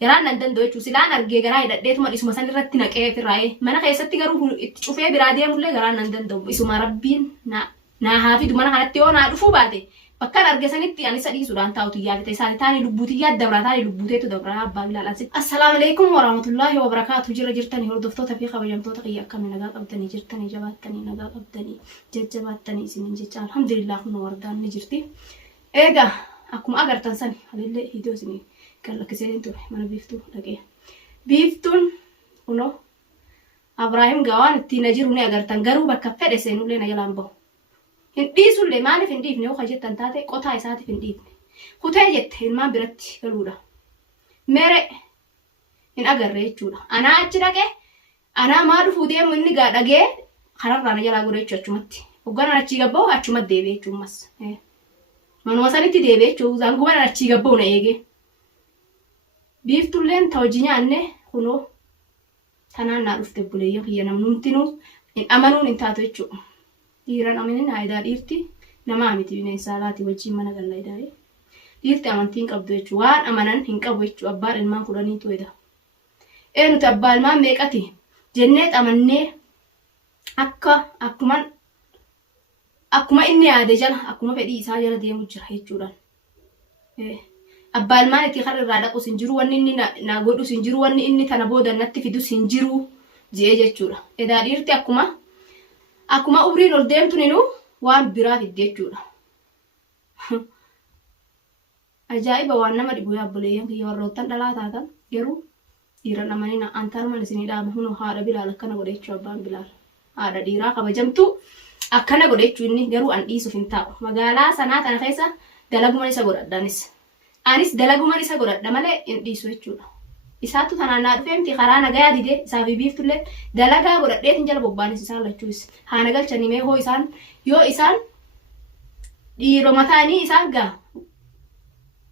garaan nan danda'u jechuudha. Silaan argee garaa hidhadheetuma isuma san irratti naqee firraa'ee mana keessatti garuu itti cufee biraa deemullee garaan nan danda'u. Isuma rabbiin naa haafidu mana kanatti yoo naa dhufuu baate bakka arge sanitti ani dhiisuudhaan taa'utu yaadate isaanii taanii lubbuutii yaadda taanii lubbuuteetu dabraa abbaa bilaalaan sitti. Assalaamu alaikum warahmatullahi wabarakaatu. Jira jirtanii hordoftoota fi kabajamtoota kiyya akkamii nagaa qabdanii jirtanii jabaattanii nagaa qabdanii jajjabaattanii isiniin jecha alhamdulillah kun wardaan ni jirti. Egaa akkuma agartan sani halillee hidoo isinii galakkisee ture mana biiftuu dhaqee. Biiftuun kunoo Abrahaam gawaan ittiin jiru ni agartan garuu bakka fedhe seenullee na jalaan bahu. Hin dhiisullee maaliif hin dhiifne yoo jettan taate qotaa isaatiif hin dhiifne. Kutee jette ilmaan biratti galuudha. Mere hin agarre jechuudha. Anaa achi dhaqee anaa maa dhufuu deemu inni gaa dhagee kanarraa na jalaa godhe jechuu achumatti. Hogganaan achii gabba'u achumatti deebi'e jechuumas. Manuma sanitti deebi'e jechuudha. Zangumaan achii gabba'u na eegee. Biiftulleen ta'u hojii nyaanne kunoo tanaan naa dhufte buleeyyoo kiyya namnumtinuu hin amanuun hin taatu jechuudha. Dhiiraan amanin haayidaa dhiirti namaa miti bineensaa laati wajjin mana galla hidaaye. Dhiirti amantiin qabdu jechuudha. Waan amanan hin qabu jechuudha. Abbaan ilmaan 10 tu'edha. Nuti abbaa ilmaan meeqati jennee xamannee akkuma inni yaade jala akkuma fedhii isaa jala deemu jira jechuudha. Abbaa ilmaan itti kan irraa dhaqus hin jiru wanni inni na godhus hin jiru wanni inni tana booda natti fidus hin jiru jee jechuudha. Edaa dhiirti akkuma umriin ol deemtu ninu waan biraa fidde jechuudha. Ajaa'iba waan nama dhibu yaabboleeyyan kiyya warroottan dhalaa taatan garuu dhiiran amanina antarman isinii dhaama hunoo haadha Bilaal akkana godhe jechuu abbaan Bilaal. Haadha dhiiraa kabajamtu akkana godhe jechuu inni garuu an dhiisuuf hin taa'u. Magaalaa sanaa tana keessa dalaguman isa godhadhaanis. Anis dalaguman isa godhadha malee hin dhiisu jechuudha. Isaatu tanaan naa dhufee miti karaa nagayaa didee isaa fi biiftullee dalagaa godhadheetiin jala bobbaanis isaan lachuus. Haana galchanii mee hoo isaan yoo isaan dhiiroma ta'anii isaan gaa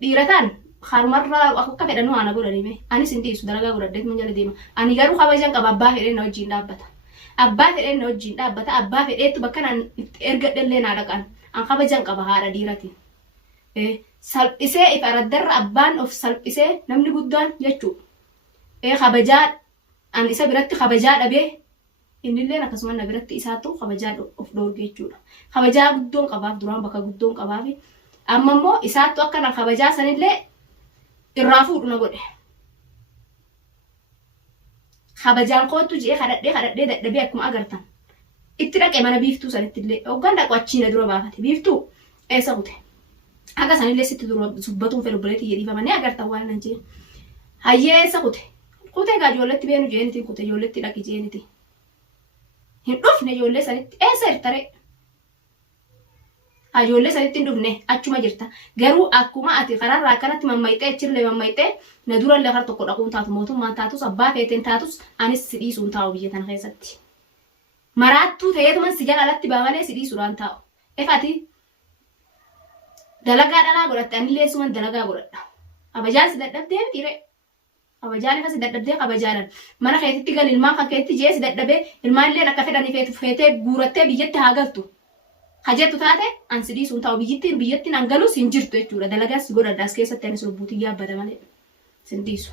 dhiirataan harumarraa akka fedhan haana godhanime. Anis hin dhiisu dalagaa godhadheetiin jala deema. Ani garuu kabajan qaba abbaa fedheen na wajjin dhaabbata. Abbaa fedheen na wajjin dhaabbata. Abbaa fedheetu bakka naan ergadhallee naa dhaqan. An kabajan qaba haadha dhiiratiin. Salphisee ifa raddarra abbaan of salphisee namni guddaan jechuudha. Kabajaa an isa biratti kabajaa dhabee innillee akkasuma na biratti isaatu kabajaa of dhoorge jechuudha. Kabajaa guddoon qabaaf duraan bakka guddoon qabaaf amma immoo isaatu akka na kabajaa sanillee irraa fuudhu na godhe. Kabajaan kootu jee kadhadhee dadhabee akkuma agartan. Itti dhaqee mana biiftuu sanitti illee hoggaan dhaqu achiina dura baafate. Biiftuu eessa kute? Akka sanillee sitti dura subbatuun fedhu buleetti jedhiifamanii agartan waan nan jee. Hayyee eessa kute? Kutee gaa ijoolletti beenu jeenitiin kute ijoolletti dhaqi jeeniti. Hin dhufne ijoollee sanitti eessa hirtare? Ijoollee sanitti hin dhufne achuma jirta. Garuu akkuma ati karaarraa akkanatti mammayxee achirlee mammayxee na durallee kara tokko dhaquun taatu mootummaan taatus abbaa feeteen taatus anis si dhiisuun taa'u biyya tana keessatti. Maraattuu ta'eetuman si jala alatti baamalee si dhiisuudhaan taa'u. Efati dalagaa dhalaa godhatte anillee suman dalagaa godhadha. Abajaan si dadhabdee mitiire. Kabajaan ifa si dadhabdee kabajaanan mana keetitti gal ilmaan kan keetti jee si dadhabee ilmaanillee akka fedhanii feetee guurattee biyyatti haa galtu. Hajettu taate an si dhiisuun taa'u biyyattiin an galus hin jirtu jechuudha. Dalagaa si godhadhaas keessatti anis lubbuutiin yaabbada malee sin dhiisu.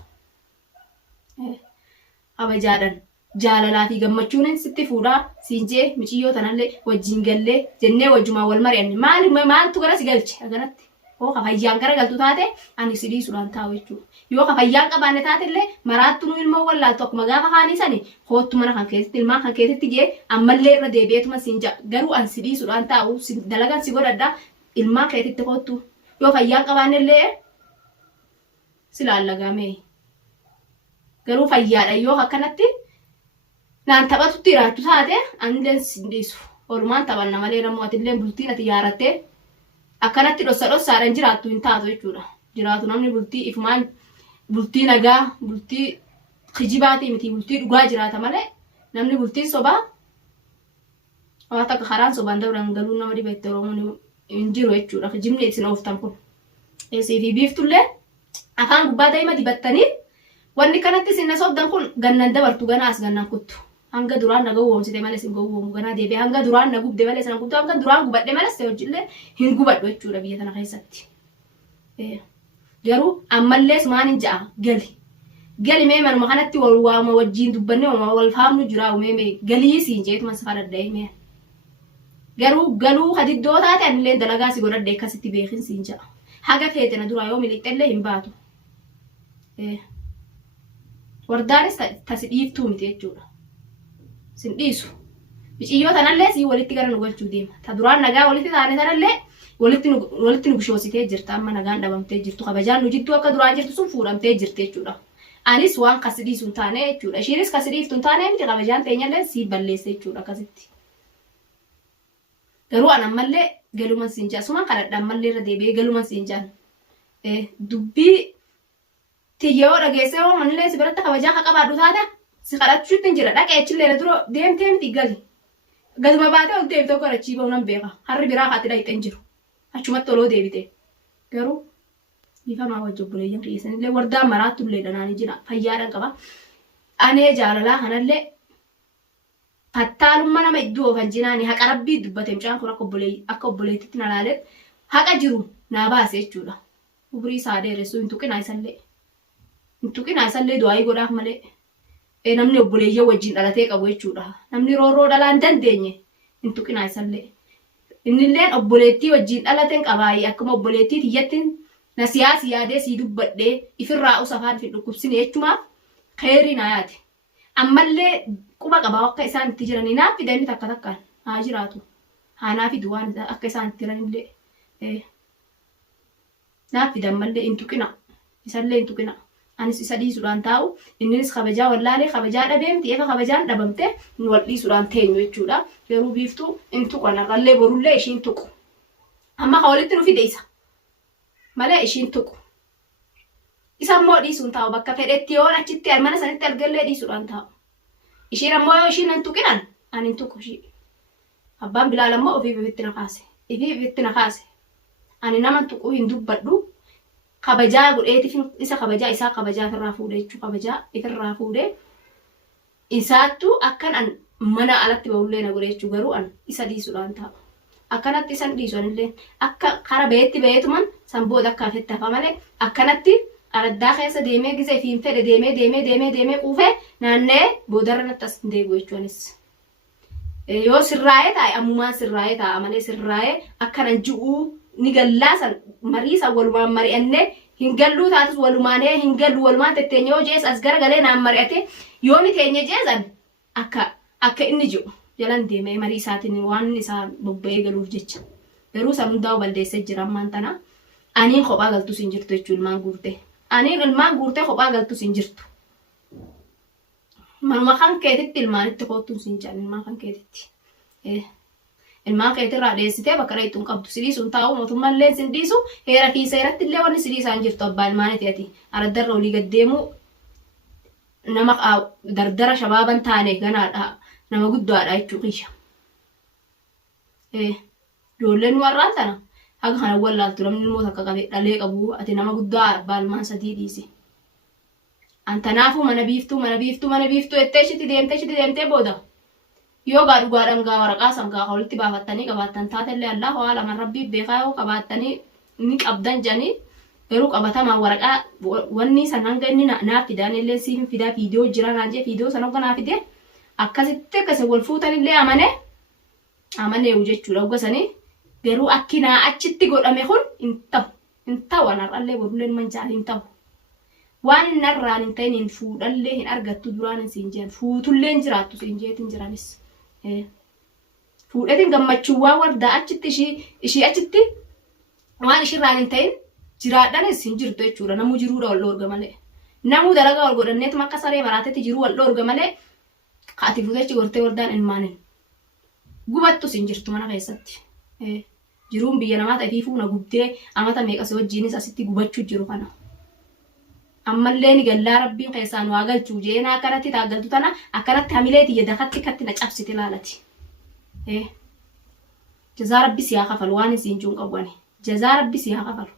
Kabajaadhaan jaalalaa fi gammachuun sitti fuudhaa siin jee michiyyoo tanallee wajjin gallee jennee wajjumaan wal mari'anne maaltu gara si galche aganatti. Yoo kafayyaan gara galtu taate ani si dhiisuudhaan taa'u jechuudha. Yoo kafayyaan qabaanne taate illee maraattu nu ilmoo wallaaltu akkuma gaafa kaanii sani koottu mana kan keessatti ilmaan kan keessatti jee ammallee irra deebi'eetuma siin ja'a. Garuu an si dhiisuudhaan taa'u dalagaan si godhadhaa ilmaan keessatti koottu. Yoo fayyaan qabaanne illee si laallagaame. Garuu fayyaadha yoo akkanatti naan taphatutti jiraattu taate anillee si dhiisu. Oolumaan taphanna malee namuu atillee bultiin ati yaarattee akkanatti dhossaadhaan jiraattu hin taatu jechuudha. Jiraatu namni bultii ifumaan bultii nagaa bultii kijibaatii miti bultii dhugaa jiraata malee namni bultiin sobaa waan akka karaan sobaan dabran galuu nama dhibeetti Oromoon hin jiru jechuudha. Kijibni isin ooftan kun. Fi biiftullee afaan gubbaa daa'ima dibattanii wanni kanatti sinna sobdan kun gannan dabartu ganaas gannan kuttu. Hanga duraan na gowwoomsite malee sin gowwoomu ganaa deebi'ee hanga duraan na gubde malee sana gubde hanga duraan gubadhe malee se hojillee hin gubadhu jechuudha biyya tana keessatti. Garuu ammallees maan hin ja'a gali gali mee manuma kanatti wal waama wajjiin dubbanne wal faamnu jira mee galii siin jeetu mas fadadda mee garuu galuu hadiddoo taate anillee dalagaa si godhadde akkasitti beekin siin jaa haga feetena dura yoo milixxellee hin baatu wardaanis tasidhiiftuu miti jechuudha sin dhiisu biciyoo tanallee si walitti gara nu galchuu deema ta duraan nagaa walitti taane tanallee walitti nu bishoositee jirta amma nagaan dhabamtee jirtu kabajaan nu jidduu akka duraan jirtu sun fuudhamtee jirti jechuudha anis waan kasidhiisu hin taane jechuudha ishiinis kasidhiiftu hin taane miti kabajaan teenyallee si balleessa jechuudha akkasitti garuu an ammallee galuman siin jaa sumaan kadhadha ammallee irra deebi'ee galuman siin jaan dubbii tiyyoo dhageessee waan manillee si biratti kabajaa akka qabaadhu taate si kadhachuutti hin jira dhaqee achillee dura deemtee miti galuma baatee ol deebitee tokko achii ba'uu nan beeka harri biraa haati dhayixee hin jiru achumatti oloo deebite garuu ifamaa wajji obboleeyyan keessanillee wardaan maraatullee dhanaanii jira fayyaadhaan qaba anee jaalalaa kanallee hattaalummaa nama iddoo oofan jinaani haqa rabbii dubbate mucaan kun akka obboleettitti na laaleet haqa jiru naa baase jechuudha ubrii isaa dheeressuu hin tuqinaa isallee du'aayii godhaaf malee namni obboleeyyan wajjin dhalatee qabu jechuudha namni rooroo dhalaa hin dandeenye hin tuqinaa isallee innilleen obboleettii wajjin dhalateen qabaayii akkuma obboleettii tiyyatti na siyaasi yaadee sii dubbadhee ifirraa usafaan fi dhukkubsine jechumaaf khayrii naa yaate ammallee quba qabaa akka isaan itti jiranii naaf fidanii takka takkaan haa jiraatu haa naa fidu waan akka isaan itti jiranillee naaf fidan mallee hin tuqina isallee hin tuqina anis isa dhiisuudhaan taa'u innis kabajaa wallaalee kabajaa dhabeemti efa kabajaan dhabamte nu wal dhiisuudhaan teenyu jechuudha garuu biiftuu hin tuqan arrallee borullee ishiin tuqu amma ka walitti nu fide isa malee ishiin tuqu isa immoo dhiisuun taa'u bakka fedhetti yoo achitti mana sanitti argallee dhiisuudhaan taa'u ishiin ammoo yoo ishiin hin tuqinan ani hin tuqu ishii abbaan bilaal ammoo ofiif ifitti na kaase ani nama tuquu hin dubbadhu kabajaa godheetiif isa kabajaa isaa kabajaa ofirraa fuudhee jechuudha kabajaa ofirraa fuudhee isaattu akkan an mana alatti ba'ullee na godhe jechuudha garuu an isa dhiisuudhaan taa'u akkanatti isan dhiisuanillee akka kara beetuman san booda akka afetti hafa malee akkanatti araddaa keessa deemee gisa ifiin fedhe deemee quufee naannee boodarra natti as deebi'u jechuunis yoo sirraa'ee taa'e ammumaan sirraa'ee taa'a malee sirraa'ee akkanan ji'uu ni gallaasan mariisa walumaan mari'annee hin galluu taatus walumaanee hin gallu walumaan tetteenye yoo jees as garagalee naan mari'ate yoo ni teenye jeesan akka inni ji'u jalan deemee marii isaatiin waan isaa bobba'ee galuuf jecha garuu san hundaa'u baldeessee jira ammaan tana aniin kophaa galtus hin jirtu jechuu ilmaan guurtee aniin ilmaan guurtee kophaa galtus hin jirtu manuma kan keetitti ilmaanitti koottuun siin jaan ilmaan kan keetitti ilmaan keetirraa dheessitee bakka dhayituun qabdu sidhiisuun taa'u mootummallee sin dhiisu heera fi seeratti illee wanni sidhiisaan jirtu abbaa ilmaaniiti ati araddarra olii gaddeemuu nama dardara shabaaban taane ganaadha nama guddaadha jechuu qiyya ijoolleen warraan tana haga kana wallaaltu namni ilmoo takka qabe dhalee qabu ati nama guddaa abbaa ilmaan sadii dhiise antanaafuu mana biiftuu ettee deemtee booda yoo dhugaadhaan gaa waraqaa sangaa walitti baafattanii qabaattan taatellee Allah haala man rabbii beekaa yoo qabaattanii ni qabdan janii garuu qabatamaa waraqaa wanni san hanga inni naaf fidaan illee siif fidaa viidiyoo jira naan jee viidiyoo san hogga naaf fide akkasitti akkasii wal fuutanillee amanee jechuudha hoggasanii garuu akkinaa achitti godhame kun hin ta'u anarrallee bodulleen manjaan hin ta'u waan inni narraan hin ta'in hin fuudhallee hin argattu duraan hin siin jeen fuutulleen jiraattu siin jeetin jiranis fuudhetin gammachuuwwan wardaa achitti ishii achitti waan ishirraan hin ta'in jiraadhanis hin jirtu jechuudha namuu jiruudha wal dhoorga malee namuu dalagaa wal godhanneetuma akka saree maraatetti jiruu wal dhoorga malee kaati fuutechi gortee wardaan ilmaanin gubattus hin jirtu mana keessatti jiruun biyya namaa ta'ee fuuna gubdee amata meeqasee wajjiinis asitti gubachuu jiru kana ammallee ni gallaa rabbiin keessaan waa galchuu jeenaa akkanatti taaggaltu tana akkanatti hamilee tiyya dakatti katti na cabsite laalati jazaa rabbi siyaa kafalu waan isiin juun qabwane jazaa rabbi siyaa kafalu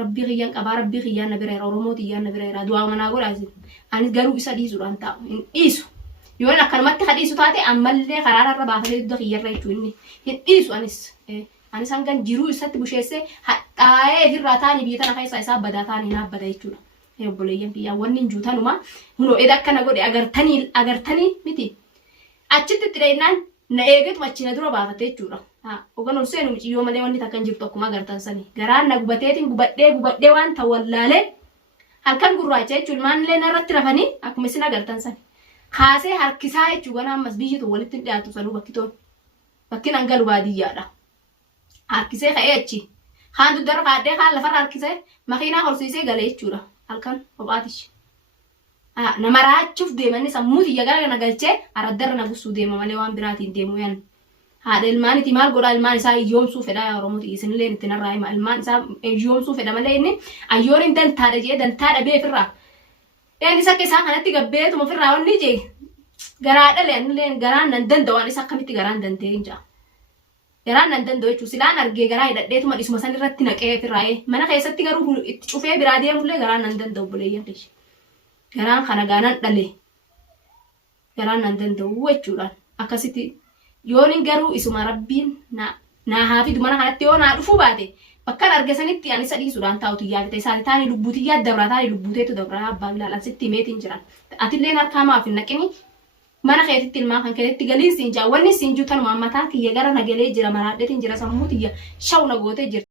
rabbii kiyyaan qabaa rabbii kiyyaan na bira oromoo tiyyaan na bira du'aa manaa godhaasin anis garuu isa dhiisuudhaan taa'u hin dhiisu yoo akkanumatti ka dhiisu taate ammallee karaarra baafatee dudda kiyyarra jechuu inni hin dhiisu anis hangan jiruu isatti busheessee hadhaa'ee ofirraa taanii biyya tana keessaa isaa badaa taanii naabbata jechuudha obboleeyyan kiyyaa wanni hin juutanuma hunoo eda akkana godhe agartanii miti achitti itti dheennaan na eegetu achina dura baafate jechuudha. Ogan ol seenu muciyyoo malee wanni takkan jirtu akkuma agartan sani garaan na gubateetiin gubadhee waan ta'u wallaalee halkan gurraacha jechuun ilmaanillee narratti rafanii akkuma isin agartan sani kaasee harkisaa jechuun gana ammas biyyitu walitti hin dhiyaatu sanuu bakki nangalu baadiyyaadha. Harkisee ka'ee achi kaan duddarra kaadhee kaan lafarra harkisee makiinaa horsiisee galee jechuudha halkan kophaatish. Nama raachuuf deemanii sammuu xiyya gara nagalchee araddarra nagussuu deema malee waan biraatiin deemu yan. Haadha ilmaaniiti maal godhaa ilmaan isaa iyyoomsuu fedha yaa Oromooti isinillee itti narraa hima ilmaan isaa iyyoomsuu fedha malee inni ayyoon hin dantaadha jee dantaadha beefirraa. Inni akka isaa kanatti gabbeetuma ofirraa wanni jee garaa dhalee anillee garaan nan danda'u waan isa akkamitti garaan danda'e hin jaa. Garaan nan danda'u jechuun silaan argee garaa hidhadheetuma dhisuma san irratti naqee ofirraa mana keessatti garuu itti cufee biraa deemullee garaan nan danda'u buleeyyan ta'e. Garaan kana gaanan dhalee garaan nan danda'u jechuudhaan akkasitti yooni garuu isuma rabbiin naa haafidu mana kanatti yoo naa dhufuu baate bakka argesanitti ani sadiisuudhaan taa'utu yaadate isaanii taa'anii lubbuutii yaadabraa taa'anii lubbuuteetu dabraa abbaan ilaalan sitti himeetiin jiran atilleen harkaa maaf hin naqini mana keetitti ilmaan kan keessatti galiin siin jaa wanni siin juutan maammataa kiyya gara nagalee jira maraadheetiin jira sammuu tiyya shaw na gootee jirti.